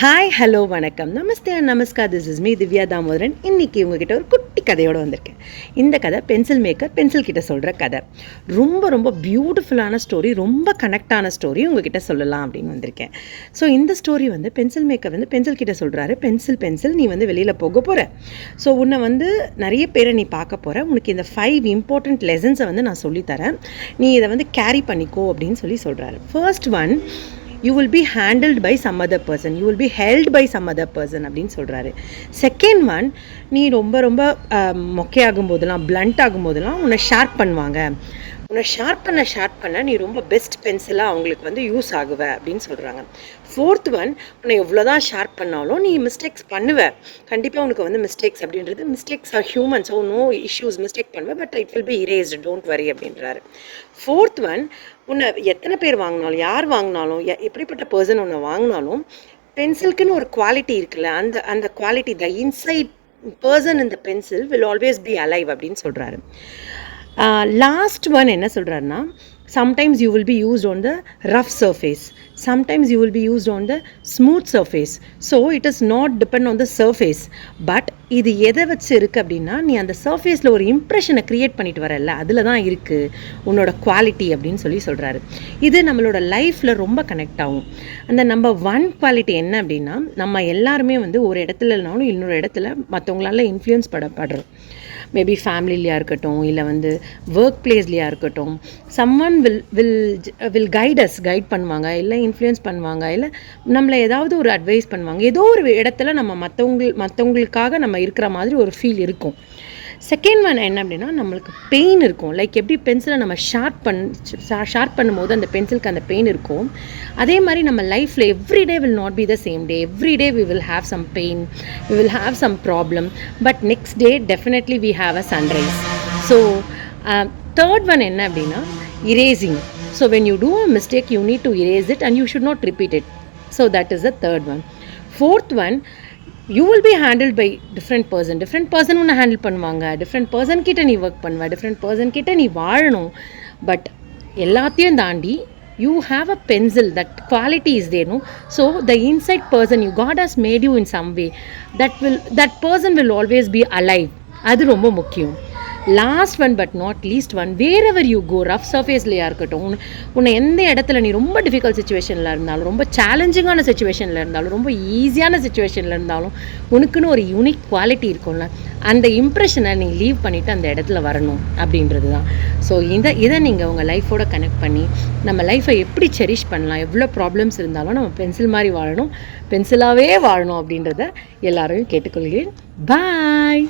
Hi hello வணக்கம் நமஸ்தே and நமஸ்கார். This is me Divya Damodaran. இன்றைக்கி உங்ககிட்ட ஒரு குட்டி கதையோடு வந்திருக்கேன். இந்த கதை பென்சில் மேக்கர் பென்சில் கிட்ட சொல்கிற கதை. ரொம்ப ரொம்ப பியூட்டிஃபுல்லான ஸ்டோரி, ரொம்ப கனெக்டான ஸ்டோரி உங்ககிட்ட சொல்லலாம் அப்படின்னு வந்திருக்கேன். ஸோ இந்த ஸ்டோரி பென்சில் மேக்கர் பென்சில் கிட்ட சொல்கிறாரு, பென்சில் நீ வெளியில் போக போகிற. ஸோ உன்னை நிறைய பேரை நீ பார்க்க போகிற. உனக்கு இந்த 5 இம்பார்ட்டண்ட் லெசன்ஸை நான் சொல்லித்தரேன். நீ இதை கேரி பண்ணிக்கோ அப்படின்னு சொல்கிறாரு. First one, you will be handled by some other person, you will be held by some other person அப்படின்னு சொல்கிறாரு. செகண்ட் ஒன், நீ ரொம்ப ரொம்ப மொக்கையாகும் போதெல்லாம், பிளண்ட் ஆகும் போதெல்லாம் உன்னை ஷார்ப் பண்ணுவாங்க. உன்னை ஷார்ப் பண்ண நீ ரொம்ப பெஸ்ட் பென்சிலாக அவங்களுக்கு யூஸ் ஆகுவ அப்படின்னு சொல்கிறாங்க. ஃபோர்த் ஒன், உன்னை எவ்வளோதான் ஷார்ப் பண்ணாலும் நீ மிஸ்டேக்ஸ் பண்ணுவ. கண்டிப்பாக உனக்கு மிஸ்டேக்ஸ் அப்படின்றது, mistakes are human, so no issues, mistake பண்ணுவேன், but it will be erased, don't worry அப்படின்றாரு. ஃபோர்த் ஒன், உன்னை எத்தனை பேர் வாங்கினாலும், யார் வாங்கினாலும், எப்படிப்பட்ட பர்சன் உன்னை வாங்கினாலும், பென்சிலுக்குன்னு ஒரு குவாலிட்டி இருக்குல்ல, அந்த குவாலிட்டி, த இன்சைட் பர்சன் இந்த pencil will always be alive அப்படின்னு சொல்கிறாரு. லாஸ்ட் ஒன் என்ன சொல்கிறாருன்னா, sometimes you will be used on the rough surface, sometimes you will be used on the smooth surface, so it is not depend on the surface, but இது எதை வச்சு இருக்குது அப்படின்னா, நீ அந்த சர்ஃபேஸில் ஒரு இம்ப்ரெஷனை க்ரியேட் பண்ணிட்டு வரல, அதில் தான் இருக்குது உன்னோட குவாலிட்டி அப்படின்னு சொல்கிறாரு. இது நம்மளோட லைஃப்பில் ரொம்ப கனெக்ட் ஆகும். அந்த நம்பர் 1 குவாலிட்டி என்ன அப்படின்னா, நம்ம எல்லாருமே ஒரு இடத்துலனாலும் இன்னொரு இடத்துல மற்றவங்களால இன்ஃப்ளூயன்ஸ் படுறோம். மேபி ஃபேமிலிலையாக இருக்கட்டும், இல்லை ஒர்க் பிளேஸ்லையாக இருக்கட்டும், சம்ஒன் வில் கைட் பண்ணுவாங்க, இல்லை இன்ஃப்ளூயன்ஸ் பண்ணுவாங்க, இல்லை நம்மளை ஏதாவது ஒரு அட்வைஸ் பண்ணுவாங்க. ஏதோ ஒரு இடத்துல நம்ம மற்றவங்களுக்காக நம்ம இருக்கிற மாதிரி ஒரு ஃபீல் இருக்கும். செகண்ட் ஒன் என்ன அப்படின்னா, நம்மளுக்கு பெயின் இருக்கும். லைக் எப்படி பென்சிலை நம்ம ஷார்ப் பண்ணும்போது அந்த பென்சிலுக்கு அந்த பெயின் இருக்கும், அதே மாதிரி நம்ம லைஃப்பில் every day will not be the same day. Every day we will have some pain, we will have some problem, but next day definitely we have a sunrise. So third one என்ன அப்படின்னா, erasing. So when you do a mistake, you need to erase it and you should not repeat it. So that is the third one. Fourth one, you will be handled by different person உன்னை handle பண்ணுவாங்க. Different person கிட்ட நீ work பண்ணுவ, different person கிட்ட நீ வாழணும். But எல்லாத்தையும் தாண்டி you have a pencil, that quality is there, no? So the inside person, you God has made you in some way, that person will always be alive. அது ரொம்ப முக்கியம். Last one but not least one, wherever you go, rough சர்ஃபேஸ்லையாக இருக்கட்டும், உன்னை எந்த இடத்துல நீ ரொம்ப டிஃபிகல்ட் சுச்சுவேஷனில் இருந்தாலும், ரொம்ப சேலஞ்சிங்கான சுச்சுவேஷனில் இருந்தாலும், ரொம்ப ஈஸியான சுச்சுவேஷனில் இருந்தாலும், உனக்குன்னு ஒரு யூனிக் குவாலிட்டி இருக்கும்ல, அந்த இம்ப்ரெஷனை நீ லீவ் பண்ணிவிட்டு அந்த இடத்துல வரணும் அப்படின்றது தான். ஸோ இதை நீங்கள் உங்கள் லைஃபோட கனெக்ட் பண்ணி நம்ம லைஃப்பை எப்படி செரிஷ் பண்ணலாம், எவ்வளோ ப்ராப்ளம்ஸ் இருந்தாலும் நம்ம பென்சில் மாதிரி வாழணும், பென்சிலாகவே வாழணும் அப்படின்றத எல்லாரையும் கேட்டுக்கொள்கிறேன். பாய்.